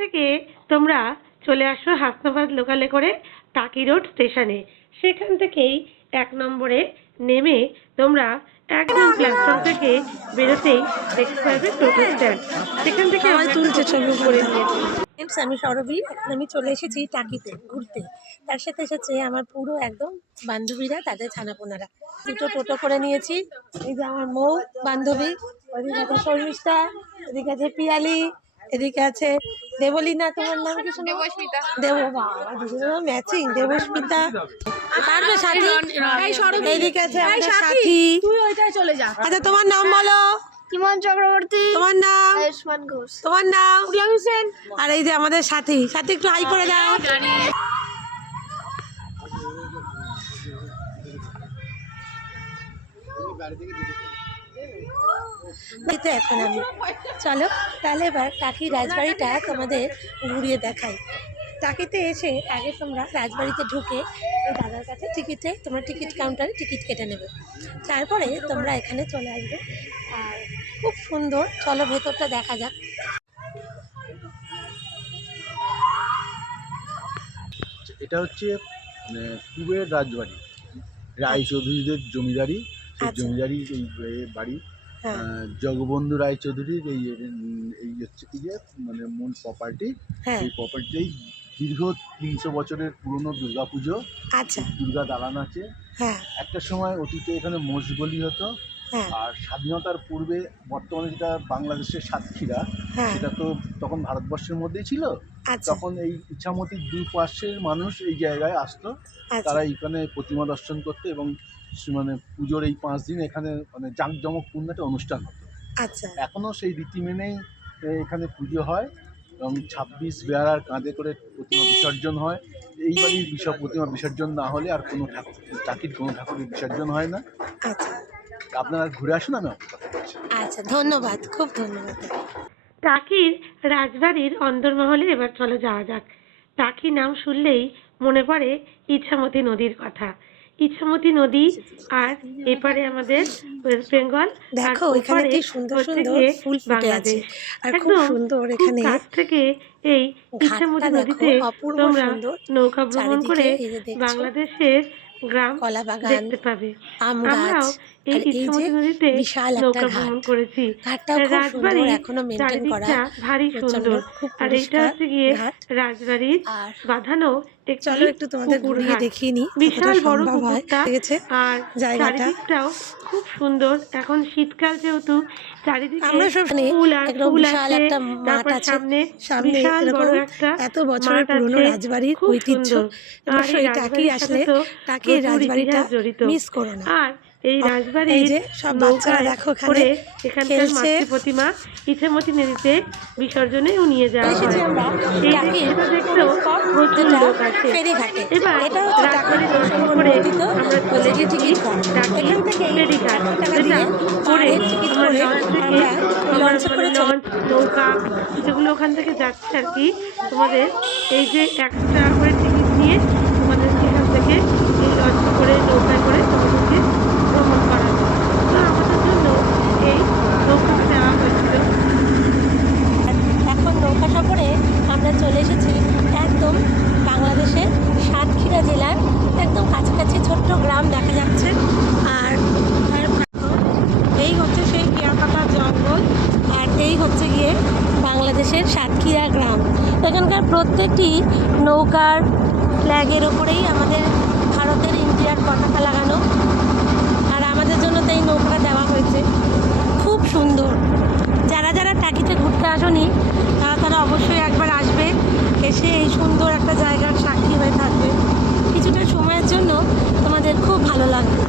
থেকে তোমরা চলে আসো হাসনাবাদ লোকালে করে টাকি রোড স্টেশনে। সেখান থেকেই 1 নম্বরে নেমে তোমরা একদম প্ল্যাটফর্ম থেকে বেরোতেই দেখতে পাবে টোটো স্ট্যান্ড। সেখান থেকে আমরা তুলছে ছবি করে নিয়েছি। আমি সরবি, এখন আমি চলে এসেছি টাকিতে ঘুরতে। তার সাথে এসেছে আমার পুরো একদম বান্ধবীরা, তাদের ছানাপোনারা। দুটো টোটো করে নিয়েছি। এই যে আমার মৌ বান্ধবী, ওদিকে আছে শর্মিষ্ঠা, এদিকে আছে পিয়ালি, এদিকে আছে দেবলীনা। তোমার নাম কি? দেবস্মিতা। বাবা, দুজনের ম্যাচিং। দেবস্মিতা পারবে সাথী। এইদিকে আছে আমাদের সাথী। তুই ওইটাই চলে যা। আচ্ছা, তোমার নাম বলো। ইমন চক্রবর্তী। তোমার নাম? আয়ুষ্মান ঘোষ। তোমার নাম? উরিয়াম হোসেন। আর এই যে আমাদের সাথী। সাথী একটু হাই করে দাও। এখন আমি চলো তাহলে এবার টাকি রাজবাড়িটা তোমাদের ঘুরিয়ে দেখাই। টাকিতে এসে আগে তোমরা রাজবাড়িতে ঢুকে ওই দাদার কাছে তোমরা টিকিট কাউন্টারে টিকিট কেটে নেবে। তারপরে তোমরা এখানে চলে আসবে। আর খুব সুন্দর, চলো ভেতরটা দেখা যাক। এটা হচ্ছে কুবের রাজবাড়ি, রায়চৌধুরীদের জমিদারি। সেই জমিদারি এই বাড়ি জগবন্ধু রায়চৌধুরীর এই হচ্ছে কি যে মানে মূল প্রপার্টি। এই প্রপার্টি দীর্ঘ 300 বছরের পুরনো দুর্গা পুজো। দুর্গা দালান আছে। একটা সময় অতীতে এখানে মোষগলি হতো। আর স্বাধীনতার পূর্বে বর্তমানে যেটা বাংলাদেশের সাতক্ষীরা, সেটা তো তখন ভারতবর্ষের মধ্যেই ছিল। তখন এই ইছামতির দুই পাশের মানুষ এই জায়গায় আসতো। তারা এখানে প্রতিমা দর্শন করতো এবং মানে পুজোর এই 5 দিন এখানে মানে জাঁকজমকপূর্ণ একটা অনুষ্ঠান হতো। এখনো সেই রীতি মেনেই এখানে পুজো হয় এবং 26 বেয়ারার কাঁধে করে প্রতিমা বিসর্জন হয়। এইবারই প্রতিমা বিসর্জন না হলে আর কোনো টাকির কোনো ঠাকুরের বিসর্জন হয় না। আপনারা ঘুরে আসুন, আমি আচ্ছা, ধন্যবাদ, খুব ধন্যবাদ। টাকির রাজবাড়ির অন্দরমহলে এবার চলো যাওয়া যাক। টাকি নাম শুনলেই মনে পড়ে ইছামতি নদীর কথা। ইছামতি নদী, আর এপারে আমাদের ওয়েস্ট বেঙ্গল, দেখো এখানে কি সুন্দর সুন্দর ফুল ফুটে আছে। আর খুব সুন্দর এখানে কাছ থেকে এই ইছামতি নদীতে তোমরা নৌকা ভ্রমণ করে বাংলাদেশের গ্রাম দেখতে পাবে। আমরাও এই ইছামতি নদীতে নৌকা ভ্রমণ করেছি। রাজবাড়ির চারিদিকটা ভারী সুন্দর। আর এইটা হচ্ছে গিয়ে রাজবাড়ির বাঁধানো একটু তোমাদের ঘুরিয়ে দেখিয়ে নি। বিশাল বড় পুকুরটা, আর চারিদিকটাও খুব সুন্দর। এখন শীতকাল যেহেতু চারিদিকে ফুল আর ফুল আছে। তারপর সামনে বিশাল বড় একটা এত বছরের পুরনো রাজবাড়ির ঐতিহ্য। আর এই টাকি আসলে টাকির রাজবাড়িটা মিস করো না। আর এই রাজবাড়ির সব বাচ্চারা দেখো করে এখানকার মাতৃ প্রতিমা ইছামতি নদীতে বিসর্জনেও নিয়ে যাওয়া হয়। এই দৃশ্যটা দেখতেও প্রচুর লোক আসে। এবার রাজবাড়ি দর্শন করে আমরা চলে গেছি টাকি ফেরিঘাট, যেটা করে আমরা লঞ্চ থেকে লঞ্চ নৌকা যেগুলো ওখান থেকে যাচ্ছে আর কি। তোমাদের এই যে 100 টাকা করে টিকিট নিয়ে তোমাদের সেখান থেকে এই লঞ্চ করে নৌকায় করে তোমাদেরকে ভ্রমণ করা হয়। তো আমাদের জন্য এই নৌকাটা দেওয়া হয়েছিল। এখন নৌকা সফরে আমরা চলে এসেছি একদম বাংলাদেশের সাতক্ষীরা জেলার একদম কাছাকাছি ছোট্ট গ্রাম দেখা যাচ্ছে। আর এই হচ্ছে সেই পিয়াপাতা জঙ্গল, আর এই হচ্ছে গিয়ে বাংলাদেশের সাতক্ষীরা গ্রাম। এখানকার প্রত্যেকটি নৌকার ফ্ল্যাগের ওপরেই আমাদের ভারতের ইন্ডিয়ার পতাকা লাগানো। আর আমাদের জন্য তো এই নৌকাটা দেওয়া হয়েছে। খুব সুন্দর। যারা যারা টাকিতে ঘুরতে আসনি তারা অবশ্যই একবার আসবে, এসে এই সুন্দর একটা জায়গার সাক্ষী হয়ে থাকবে। কিছুটা সময়ের জন্য তোমাদের খুব ভালো লাগবে।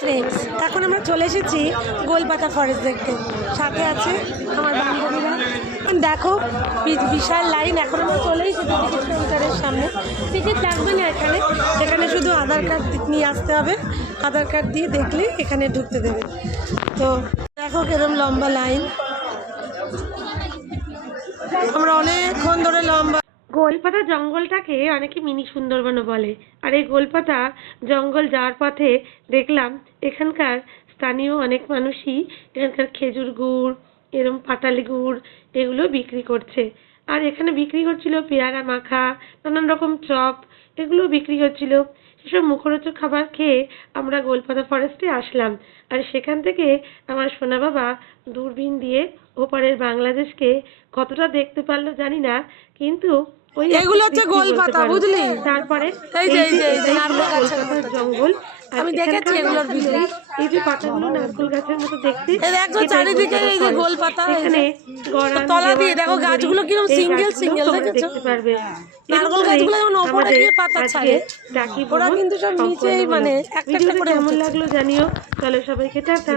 ফ্রেন্ডস, এখন আমরা চলে এসেছি গোলপাতা ফরেস্ট দেখতে। সাথে আছে আমার বান্ধবীরা। দেখো বিশাল লাইন। এখন আমরা চলে এসেছি টিকিট কাউন্টারের সামনে। টিকিট লাগবে না এখানে, এখানে শুধু আধার কার্ড নিয়ে আসতে হবে। আধার কার্ড দিয়ে দেখলে এখানে ঢুকতে দেবে। তো দেখো কিরকম লম্বা লাইন। আমরা অনেকক্ষণ ধরে লম্বা। গোলপাতা জঙ্গলটাকে অনেকে মিনি সুন্দরবনও বলে। আর এই গোলপাতা জঙ্গল যাওয়ার পথে দেখলাম এখানকার স্থানীয় অনেক মানুষই এখানকার খেজুর গুড়, এরম পাটালি গুড় এগুলো বিক্রি করছে। আর এখানে বিক্রি হচ্ছিল পেয়ারা মাখা, নানান রকম চপ, এগুলো বিক্রি হচ্ছিল। সেসব মুখরোচক খাবার খেয়ে আমরা গোলপাতা ফরেস্টে আসলাম। আর সেখান থেকে আমার সোনা বাবা দূরবীন দিয়ে ওপারের বাংলাদেশকে কতটা দেখতে পারলো জানি না, কিন্তু ওই এগুলো হচ্ছে গোলপাতা, বুঝলি? তারপরে এই যে নারকেল গাছের গোলপাতার জঙ্গল, আমি দেখেছি এগুলোর ভিডিও। এই যে পাতাগুলো নারকেল গাছের মতো দেখতে, এই দেখো চারিদিকে এই যে গোলপাতা, এখানে গড়ান তলা দিয়ে দেখো গাছগুলো কিরকম সিঙ্গেল সিঙ্গেল দেখেছো? দেখতে পারবে। নারকেল গাছগুলো যেমন ওপরে দিয়ে পাতা ছাড়ে, ওরা কিন্তু সব নিচেই মানে একটা একটা করে কেমন লাগলো জানিও। চলো সবাইকে টাটা।